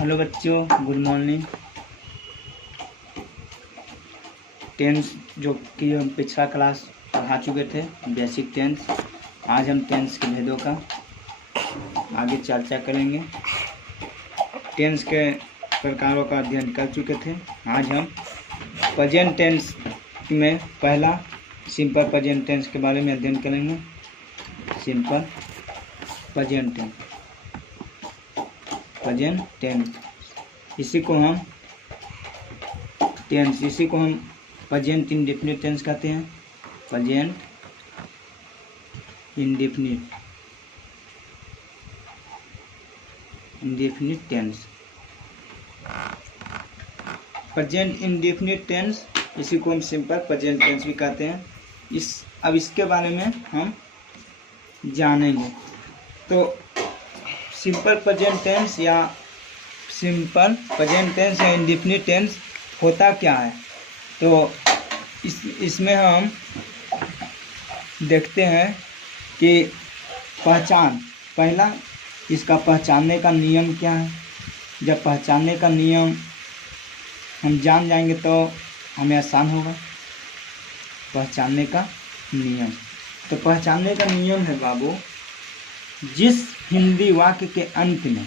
Hello बच्चों, good morning. Tense जो कि हम पिछला क्लास पढ़ा चुके थे, बेसिक टेंस। आज हम टेंस के भेदों का आगे चर्चा करेंगे। टेंस के प्रकारों का अध्ययन कर चुके थे। आज हम प्रेजेंट टेंस में पहला सिंपल प्रेजेंट टेंस के बारे में अध्ययन करेंगे। Simple present tense, present tense, इसी को हम प्रेजेंट इंडेफिनिट टेंस कहते हैं। Present indefinite tense, present indefinite tense, इसी को हम सिंपल प्रेजेंट टेंस भी कहते हैं। अब इसके बारे में हम जानेंगे। तो सिंपल प्रेजेंट टेंस या इंडेफिनिट टेंस होता क्या है, तो इसमें हम देखते हैं कि पहला इसका पहचानने का नियम क्या है। जब पहचानने का नियम हम जान जाएंगे तो हमें आसान होगा। पहचानने का नियम, तो पहचानने का नियम है बाबू, जिस हिंदी वाक्य के अंत में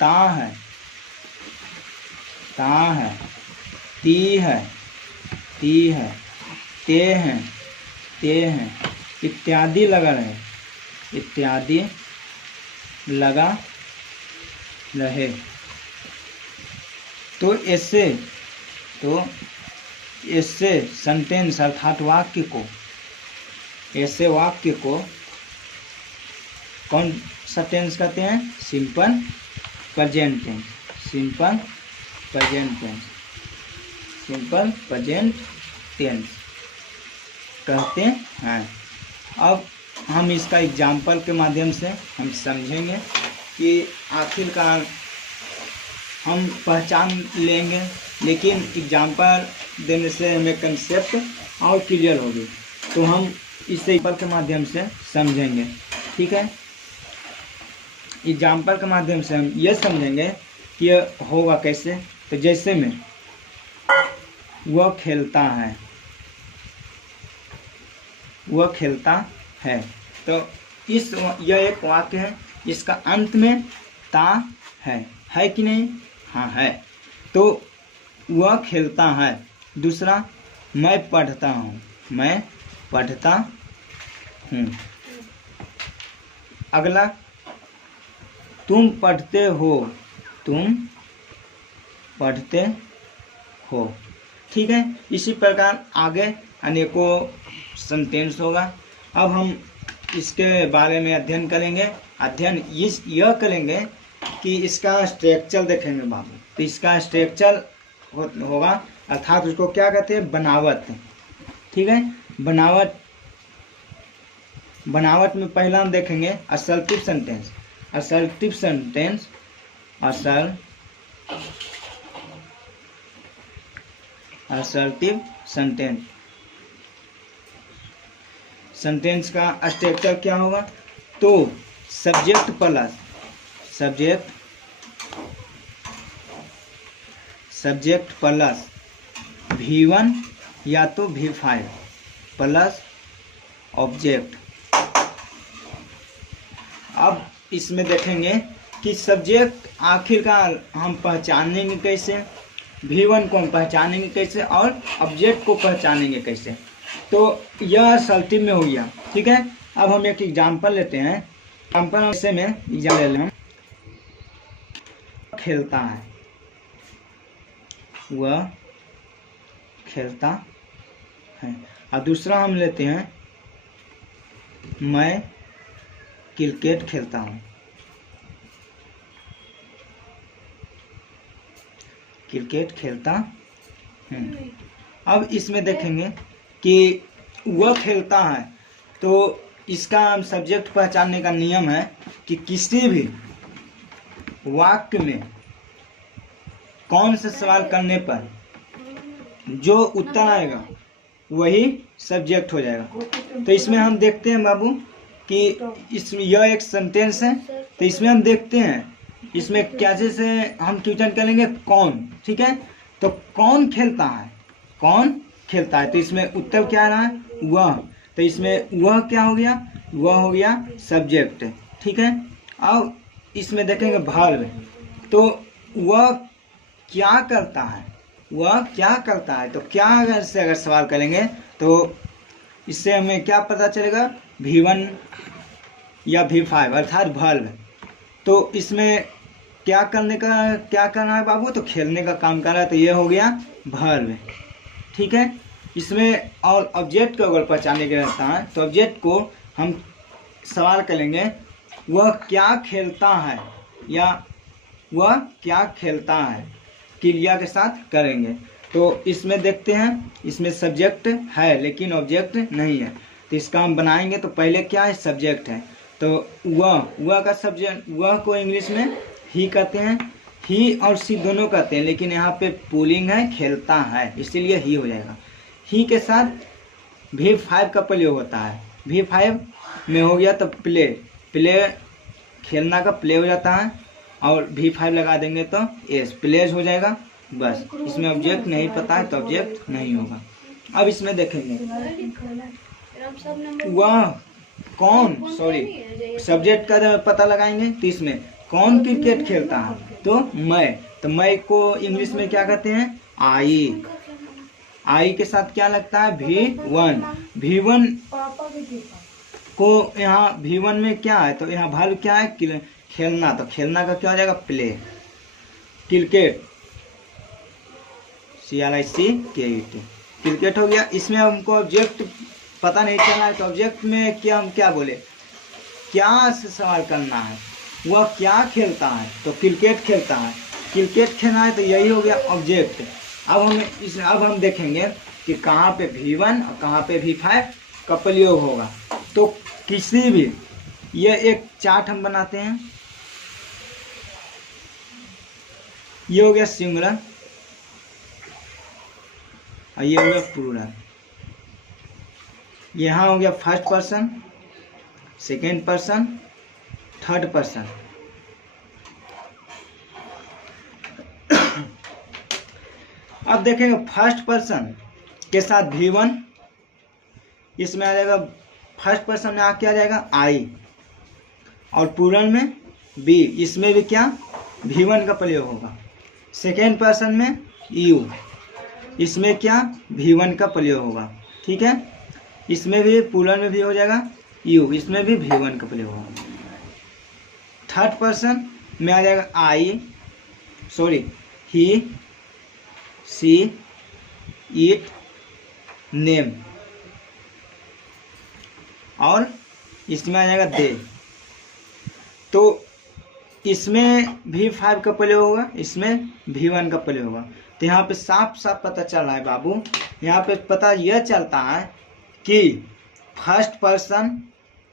ता है, ती है, ते हैं, इत्यादि लगा रहे, तो ऐसे सेंटेंस अर्थात वाक्य को कौन सा टेंस कहते हैं? सिंपल प्रेजेंट टेंस कहते हैं। अब हम इसका एग्जाम्पल के माध्यम से हम समझेंगे कि आखिरकार हम पहचान लेंगे, लेकिन एग्जाम्पल देने से हमें कंसेप्ट और क्लियर होगी, तो हम इस एग्जाम्पल के माध्यम से समझेंगे। ठीक है, एग्जाम्पल के माध्यम से हम ये समझेंगे कि यह होगा कैसे। तो जैसे में वह खेलता है, तो यह एक वाक्य है, इसका अंत में ता है कि नहीं? हाँ है। तो वह खेलता है। दूसरा, मैं पढ़ता हूँ। अगला, तुम पढ़ते हो। ठीक है, इसी प्रकार आगे अनेकों सेंटेंस होगा। अब हम इसके बारे में अध्ययन करेंगे। यह करेंगे कि इसका स्ट्रक्चर देखेंगे बाबू। तो इसका स्ट्रक्चर होगा, अर्थात उसको क्या कहते हैं? बनावट। ठीक है, बनावट में पहला हम देखेंगे असर्टिव सेंटेंस। सेंटेंस का स्ट्रक्चर क्या होगा? तो सब्जेक्ट प्लस V1 या तो V5 प्लस ऑब्जेक्ट। अब इसमें देखेंगे कि सब्जेक्ट आखिरकार हम पहचानेंगे कैसे, V1 को हम पहचानेंगे कैसे, और ऑब्जेक्ट को पहचानेंगे कैसे। तो यह असर्टिव में हो गया। ठीक है, अब हम एक एग्जाम्पल लेते हैं। एग्जाम्पल से में एग्जाम्पल ले लें, खेलता है, वह खेलता है। और दूसरा हम लेते हैं, मैं क्रिकेट खेलता हूँ। अब इसमें देखेंगे कि वह खेलता है, तो इसका सब्जेक्ट पहचानने का नियम है कि किसी भी वाक्य में कौन से सवाल करने पर जो उत्तर आएगा वही सब्जेक्ट हो जाएगा। तो इसमें हम देखते हैं बाबू कि इसमें यह एक सेंटेंस है, तो इसमें हम देखते हैं इसमें कैसे से हम क्वेश्चन करेंगे कौन, ठीक है। तो कौन खेलता है, कौन खेलता है, तो इसमें उत्तर क्या आ रहा है, वह। तो इसमें वह क्या हो गया, वह हो गया सब्जेक्ट, ठीक है। और इसमें देखेंगे वर्ब, तो वह क्या करता है, वह क्या करता है। तो क्या अगर सवाल करेंगे तो इससे हमें क्या पता चलेगा, V1 या V5 अर्थात वर्ब। तो इसमें क्या करने का, क्या करना है बाबू, तो खेलने का काम कर रहा है, तो ये हो गया वर्ब, ठीक है। इसमें और ऑब्जेक्ट को अगर पहचानने के रहता है तो ऑब्जेक्ट को हम सवाल करेंगे वह क्या खेलता है, या वह क्या खेलता है, क्रिया के साथ करेंगे। तो इसमें देखते हैं इसमें सब्जेक्ट है लेकिन ऑब्जेक्ट नहीं है, तो इसका हम बनाएंगे। तो पहले क्या है, सब्जेक्ट है, तो वह का सब्जेक्ट, वह को इंग्लिश में ही कहते हैं, ही और सी दोनों कहते हैं, लेकिन यहाँ पे पुलिंग है, खेलता है, इसीलिए ही हो जाएगा। ही के साथ V5 का प्रयोग होता है, V5 में हो गया तो प्ले, प्ले खेलना का प्ले हो जाता है, और V5 लगा देंगे तो एस, प्लेज हो जाएगा बस। इसमें ऑब्जेक्ट नहीं पता है तो ऑब्जेक्ट नहीं होगा। अब इसमें देखेंगे वह कौन, सॉरी सब्जेक्ट का पता लगाएंगे, तो इसमें कौन क्रिकेट खेलता है, तो मैं को इंग्लिश में क्या कहते हैं, आई के साथ क्या लगता है, V1 को यहाँ V1 में क्या है, तो यहाँ वर्ब क्या है, खेलना, तो खेलना का क्या हो जाएगा, प्ले, क्रिकेट, CRICKET, क्रिकेट हो गया। इसमें हमको ऑब्जेक्ट पता नहीं चला है, तो ऑब्जेक्ट में क्या हम क्या बोले, क्या से सवाल करना है, वह क्या खेलता है, तो क्रिकेट खेलता है, क्रिकेट खेलना है, तो यही हो गया ऑब्जेक्ट। अब हम देखेंगे कि कहाँ पे V1 और कहाँ पे V5 का प्रयोग होगा। तो किसी भी, ये एक चार्ट हम बनाते हैं, ये हो गया सिंगुलर और ये हो गया प्लूरल। यहाँ हो गया first person, second person, third person. अब देखेंगे फर्स्ट पर्सन के साथ V1, इसमें आ जाएगा फर्स्ट पर्सन में क्या आ जाएगा, आई, और प्लूरल में बी, इसमें भी क्या V1 का प्रयोग होगा। सेकेंड पर्सन में यू, इसमें क्या V1 का प्रयोग होगा, ठीक है। इसमें भी प्लूरल में भी हो जाएगा यू, इसमें भी V1 का प्रयोग होगा। थर्ड पर्सन में आ जाएगा I, sorry he, see, it, name, और इसमें आ जाएगा दे। तो इसमें V5 का प्रयोग होगा, इसमें V1 का प्रयोग होगा। तो यहाँ पे साफ साफ पता चल रहा है बाबू, यहाँ पे पता यह चलता है कि first person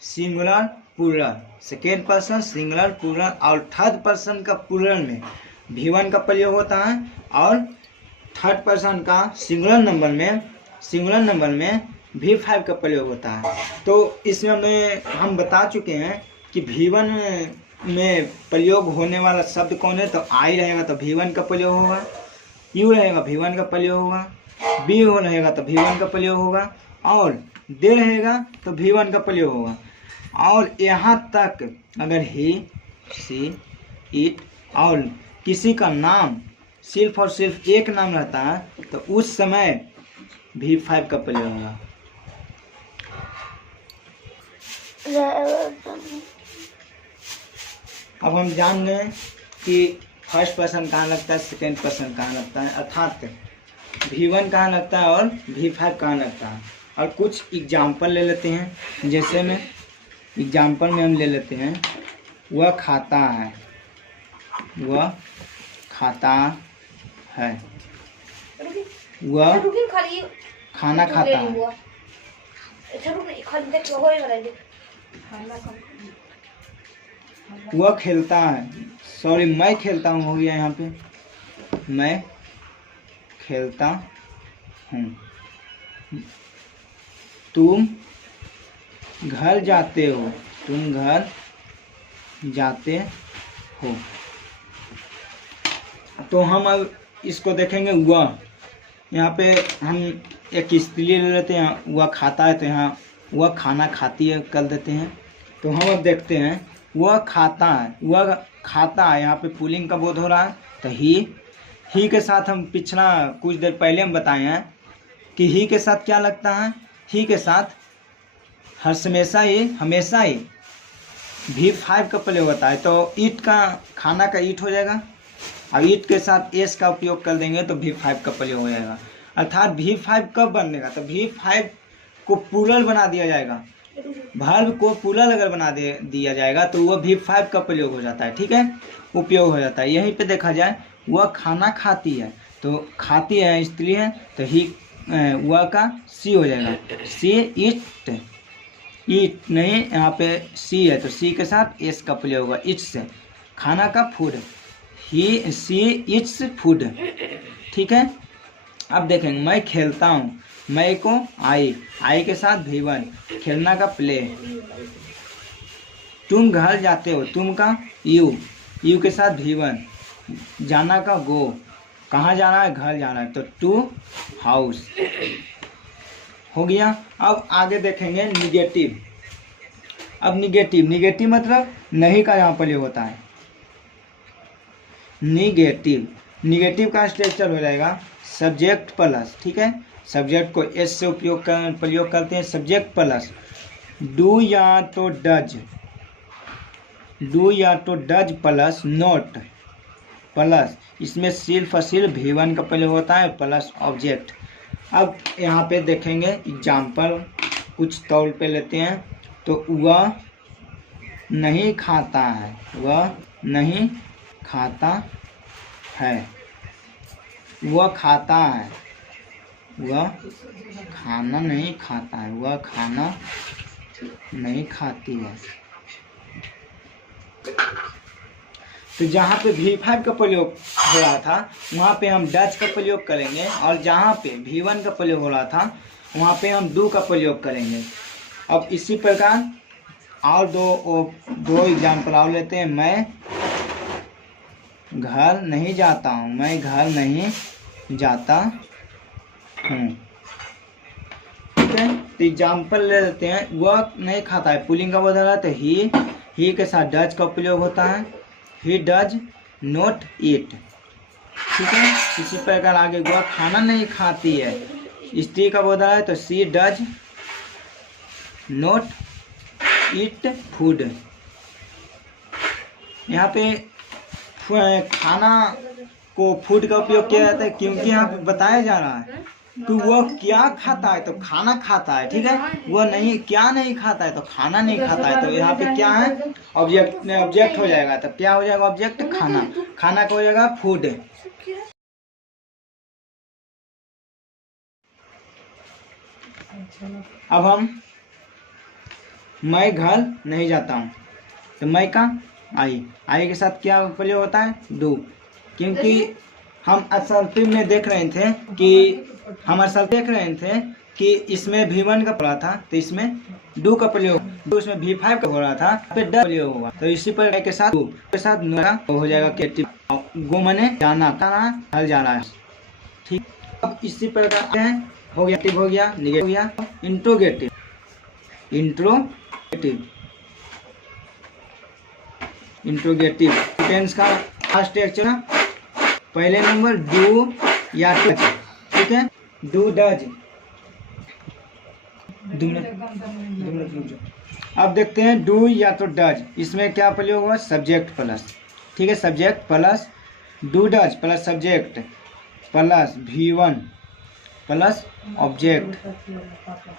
singular plural, second person singular plural, और थर्ड पर्सन का प्लूरल में V1 का प्रयोग होता है, और थर्ड पर्सन का सिंगुलर नंबर में V5 का प्रयोग होता है। तो इसमें हम बता चुके हैं कि V1 में प्रयोग होने वाला शब्द कौन है, तो आई रहेगा तो V1 का प्रयोग होगा, यू रहेगा V1 का प्रयोग होगा, बी हो रहेगा तो V1 का प्रयोग होगा, और दे रहेगा तो V1 का प्रयोग होगा। और यहाँ तक अगर ही, सी, इट और किसी का नाम सिर्फ और सिर्फ एक नाम रहता है तो उस समय V5 का प्रयोग होगा। अब हम जान गए कि फर्स्ट पर्सन कहाँ लगता है, सेकेंड पर्सन कहाँ लगता है, अर्थात V1 कहाँ लगता है और V5 कहाँ लगता है। और कुछ एग्जाम्पल ले लेते हैं, जैसे में एग्जाम्पल में हम ले लेते हैं, वह खाता है, वह खाता है, वह खाना खाता है, वह खेलता है, सॉरी मैं खेलता हूँ हो गया, यहाँ पे मैं खेलता हूँ, तुम घर जाते हो, तुम घर जाते हो। तो हम अब इसको देखेंगे वह। यहाँ पे हम एक स्त्री ले लेते हैं, वह खाता है, तो यहाँ वह खाना खाती है कर देते हैं। तो हम अब देखते हैं वह खाता है, वह खाता है, यहाँ पे पुल्लिंग का बोध हो रहा है। तो ही के साथ हम पिछला कुछ देर पहले हम बताए हैं कि ही के साथ क्या लगता है, ही के साथ हमेशा ही V5 का प्रयोग होता है। तो ईट का खाना का ईट हो जाएगा। अब ईट के साथ एस का उपयोग कर देंगे तो V5 का प्रयोग हो जाएगा। अर्थात V5 कब बनेगा, तो V5 को प्लूरल बना दिया जाएगा। वर्ब को प्लूरल अगर बना दिया जाएगा तो वह V5 का प्रयोग हो जाता है। ठीक है, उपयोग हो जाता है। यहीं पे देखा जाए वह खाना खाती है, तो खाती है स्त्री है, तो ही वह का सी हो जाएगा। सी ईट नहीं, यहाँ पे सी है तो सी के साथ एस का प्रयोग होगा। इट्स खाना का फूड, ही सी इट्स फूड। ठीक है, अब देखेंगे मैं खेलता हूँ, मैं को आई के साथ V1, खेलना का प्ले। तुम घर जाते हो, तुम का यू के साथ V1, जाना का गो, कहाँ जाना है, घर जाना है, तो टू हाउस हो गया। अब आगे देखेंगे निगेटिव। अब निगेटिव मतलब नहीं का यहाँ प्रयोग होता है। निगेटिव का स्ट्रक्चर हो जाएगा सब्जेक्ट प्लस। ठीक है, सब्जेक्ट को एस से प्रयोग करते हैं, सब्जेक्ट प्लस डू या तो डज प्लस नोट प्लस, इसमें सिर्फ और सिर्फ V1 का प्रयोग होता है प्लस ऑब्जेक्ट। अब यहाँ पे देखेंगे एग्जाम्पल कुछ तौर पे लेते हैं। तो वह नहीं खाता है, वह नहीं खाता है, वह खाता है, वह खाना नहीं खाता है, वह खाना नहीं खाती है। तो जहाँ पे V5 का प्रयोग हो रहा था वहाँ पे हम डज का प्रयोग करेंगे, और जहाँ पे V1 का प्रयोग हो रहा था वहाँ पे हम डू का प्रयोग करेंगे। अब इसी प्रकार और दो एग्जाम्पल और लेते हैं। मैं घर नहीं जाता हूँ, मैं घर नहीं जाता हूँ। ठीक है, तो एग्जाम्पल ले लेते हैं। वह नहीं खाता है, पुल्लिंग का बोध हो रहा है, तो ही के साथ डज का प्रयोग होता है, ही डज नॉट ईट। ठीक है, इसी प्रकार आगे वह खाना नहीं खाती है, स्त्री का बोध है, तो सी डज नॉट ईट फूड। यहाँ पे खाना को फूड का उपयोग किया जाता है क्योंकि यहाँ पे बताया जा रहा है कि वह क्या खाता है, तो खाना खाता है। ठीक है, वह नहीं क्या नहीं खाता है, तो खाना नहीं खाता है। तो यहाँ पे क्या है, ऑब्जेक्ट हो जाएगा। तो क्या हो जाएगा ऑब्जेक्ट, खाना का हो जाएगा फूड। अब हम मैं घर नहीं जाता हूँ, तो मैं का आई के साथ क्या प्रयोग होता है, डू। क्योंकि हम असल्टिव में देख रहे थे कि इसमें V1 का पड़ा था, तो इसमें डू का प्रयोग, उसमें V5 का हो रहा था, फिर ड प्रयोग होगा। तो इसी पर के साथ डू के साथ हो जाएगा क्रिएटिव। गो मने जाना, हल जाना है। ठीक, अब इसी प्रकार हैं, हो गया एक्टिव, हो गया निगेटिव, हो गया इंट्रोगेटिव। टेंस का फर्स्ट स्ट्रक्चर पहले नंबर डू या टच। ठीक है, डू डज। अब देखते हैं डू या तो डज, इसमें क्या प्रयोग हुआ, सब्जेक्ट प्लस। ठीक है, subject plus do does plus subject plus V1 plus object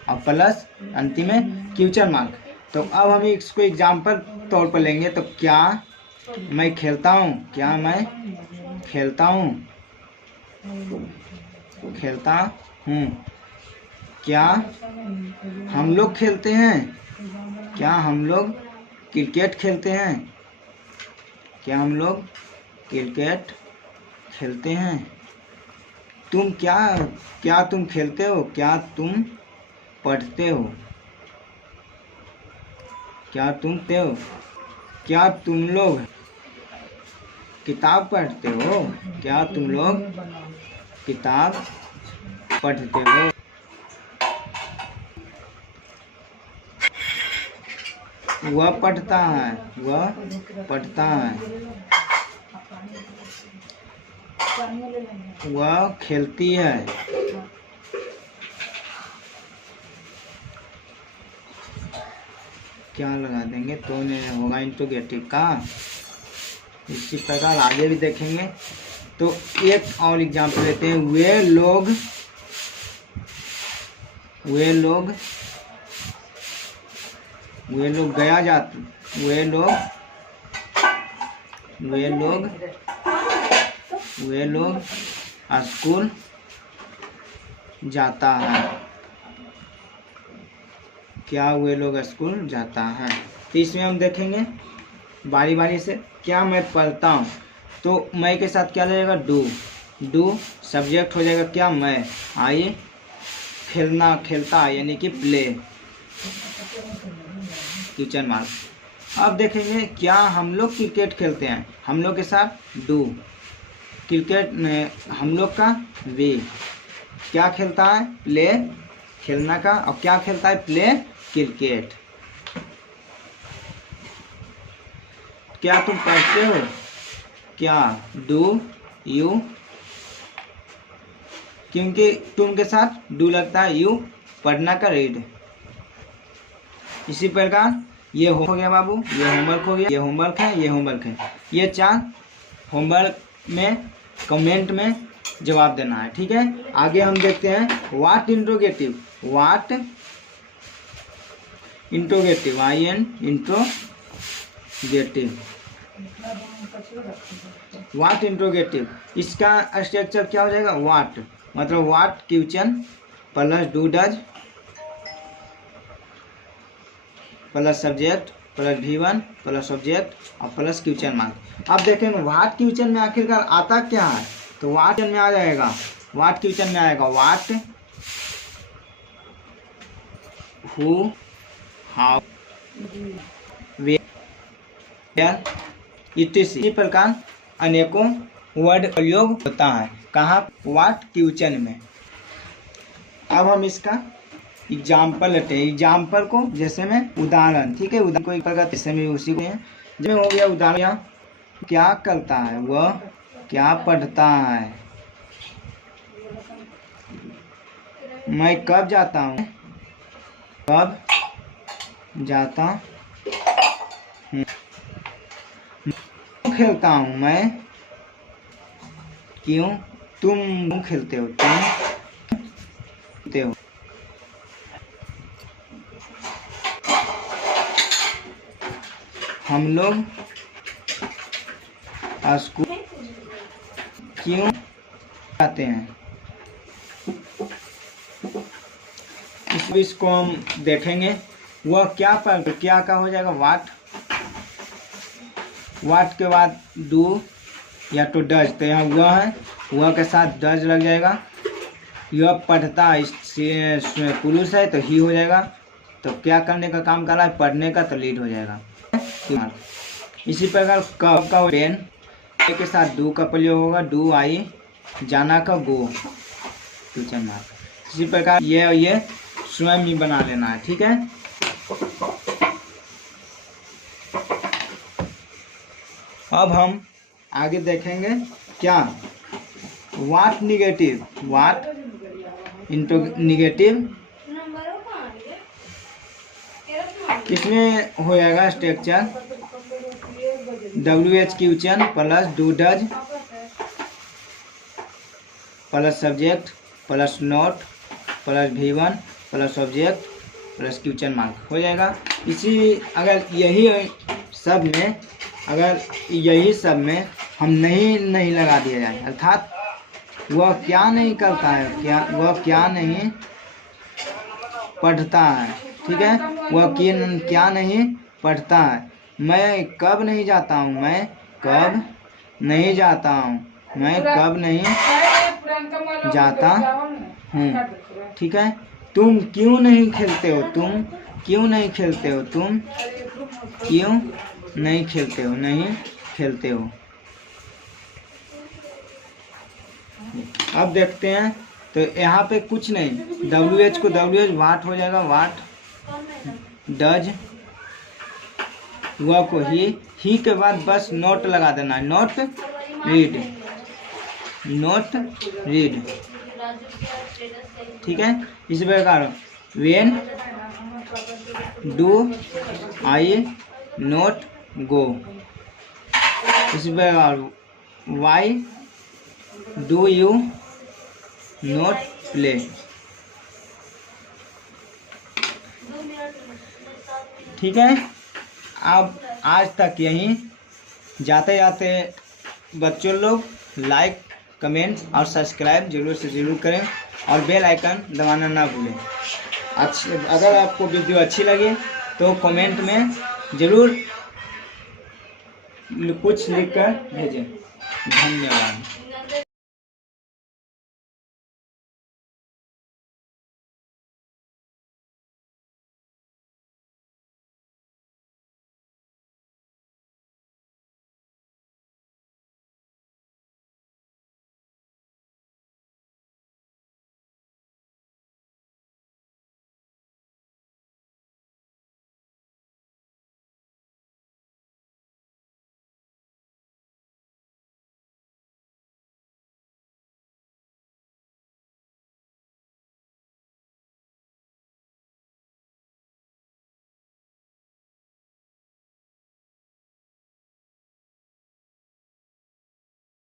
और प्लस अंतिम में फ्यूचर मार्क। तो अब हम इसको एग्जाम्पल तौर पर लेंगे। तो क्या मैं खेलता हूँ, क्या मैं खेलता हूँ, क्या हम लोग खेलते हैं, क्या हम लोग क्रिकेट खेलते हैं, क्या हम लोग क्रिकेट खेलते हैं। तुम क्या तुम खेलते हो, क्या तुम पढ़ते हो? क्या तुम हो? क्या तुम लोग किताब पढ़ते हो? क्या तुम लोग किताब पढ़ते हो? वह पढ़ता है, वह पढ़ता है। वह खेलती है। क्या लगा देंगे तो नहीं होगा इंट्रोगेटिव का। इसी प्रकार आगे भी देखेंगे। तो एक और एग्जाम्पल लेते हैं। वे लोग गया जाते, वे लोग स्कूल जाता है। क्या वे लोग स्कूल जाता है? तो इसमें हम देखेंगे बारी बारी से। क्या मैं पढ़ता हूँ, तो मैं के साथ क्या लगेगा? डू सब्जेक्ट हो जाएगा क्या? मैं। आइए खेलना, खेलता है यानी कि प्ले, क्वेश्चन मार्क। अब देखेंगे क्या हम लोग क्रिकेट खेलते हैं, हम लोग के साथ डू, क्रिकेट में हम लोग का वे। क्या खेलता है? प्ले, खेलना का। और क्या खेलता है? Play cricket. क्या तुम पढ़ते हो? क्या डू यू, क्योंकि तुम के साथ डू लगता है, यू पढ़ना का रीड। इसी प्रकार ये हो गया बाबू, ये होमवर्क हो गया, ये होमवर्क है, ये होमवर्क है। ये 4 होमवर्क में कमेंट में जवाब देना है, ठीक है। आगे हम देखते हैं what interrogative, what interrogative, IN interrogative, what interrogative. इसका स्ट्रक्चर क्या हो जाएगा? व्हाट मतलब what question plus do does plus subject plus V1 plus subject और प्लस क्वेश्चन मार्क। अब देखेंगे व्हाट क्वेश्चन में आखिरकार आता क्या है। तो व्हाट में आ जाएगा, व्हाट क्वेश्चन में आएगा what, who, how, where, etc। इसी प्रकार अनेकों वर्ड प्रयोग होता है। कहाँ? व्हाट क्वेश्चन में। अब हम इसका एग्जाम्पल लेते हैं। एग्जाम्पल को जैसे में उदाहरण, ठीक है। उदाहरण को एक प्रकार जैसे में उसी को जैसे हो गया उदाहरण। क्या करता है? वह क्या पढ़ता है? मैं कब जाता हूँ? कब जाता हूँ? खेलता हूँ मैं। क्यों? तुम खेलते हो, तुम खेलते हो। हम लोग स्कूल क्यों जाते हैं? इसको हम देखेंगे। वह क्या पर क्या का हो जाएगा? व्हाट, व्हाट के बाद डू या तो डज। तो यहाँ वह है, वह के साथ डज लग जाएगा। यह पढ़ता पुरुष है तो ही हो जाएगा। तो क्या करने का काम कर रहा है? पढ़ने का, तो लीड हो जाएगा। इसी प्रकार कब का पेन के साथ डू का प्रयोग होगा, डू आई, जाना का गो, क्वेश्चन मार्क। इसी प्रकार ये स्वयं ही बना लेना है, ठीक है। अब हम आगे देखेंगे क्या what negative, what into negative. इसमें हो जाएगा structure WH question plus do does plus subject plus note plus V1 plus subject plus question mark हो जाएगा। इसी अगर यही सब में हम नहीं लगा दिया जाए, अर्थात वह क्या नहीं करता है, वह क्या नहीं पढ़ता है, ठीक है। वह क्या नहीं पढ़ता है। मैं कब नहीं जाता हूँ, मैं कब नहीं जाता हूँ, मैं कब नहीं जाता हूँ, ठीक है। तुम क्यों नहीं खेलते हो? तुम क्यों नहीं खेलते हो? तुम क्यों नहीं खेलते हो? नहीं खेलते हो। अब देखते हैं, तो यहाँ पे कुछ नहीं, WH को WH वाट हो जाएगा, वाट। डज हुआ को ही के बाद बस नोट लगा देना है, नोट रीड, नोट रीड। ठीक है, इस प्रकार वेन डू आई नोट गो, इस प्रकार why do you note play. ठीक है, अब आज तक यहीं, जाते जाते बच्चों लोग लाइक, कमेंट और सब्सक्राइब जरूर से जरूर करें और बेल आइकन दबाना ना भूलें। अगर आपको वीडियो अच्छी लगे तो कमेंट में ज़रूर कुछ लिखकर भेजें। धन्यवाद।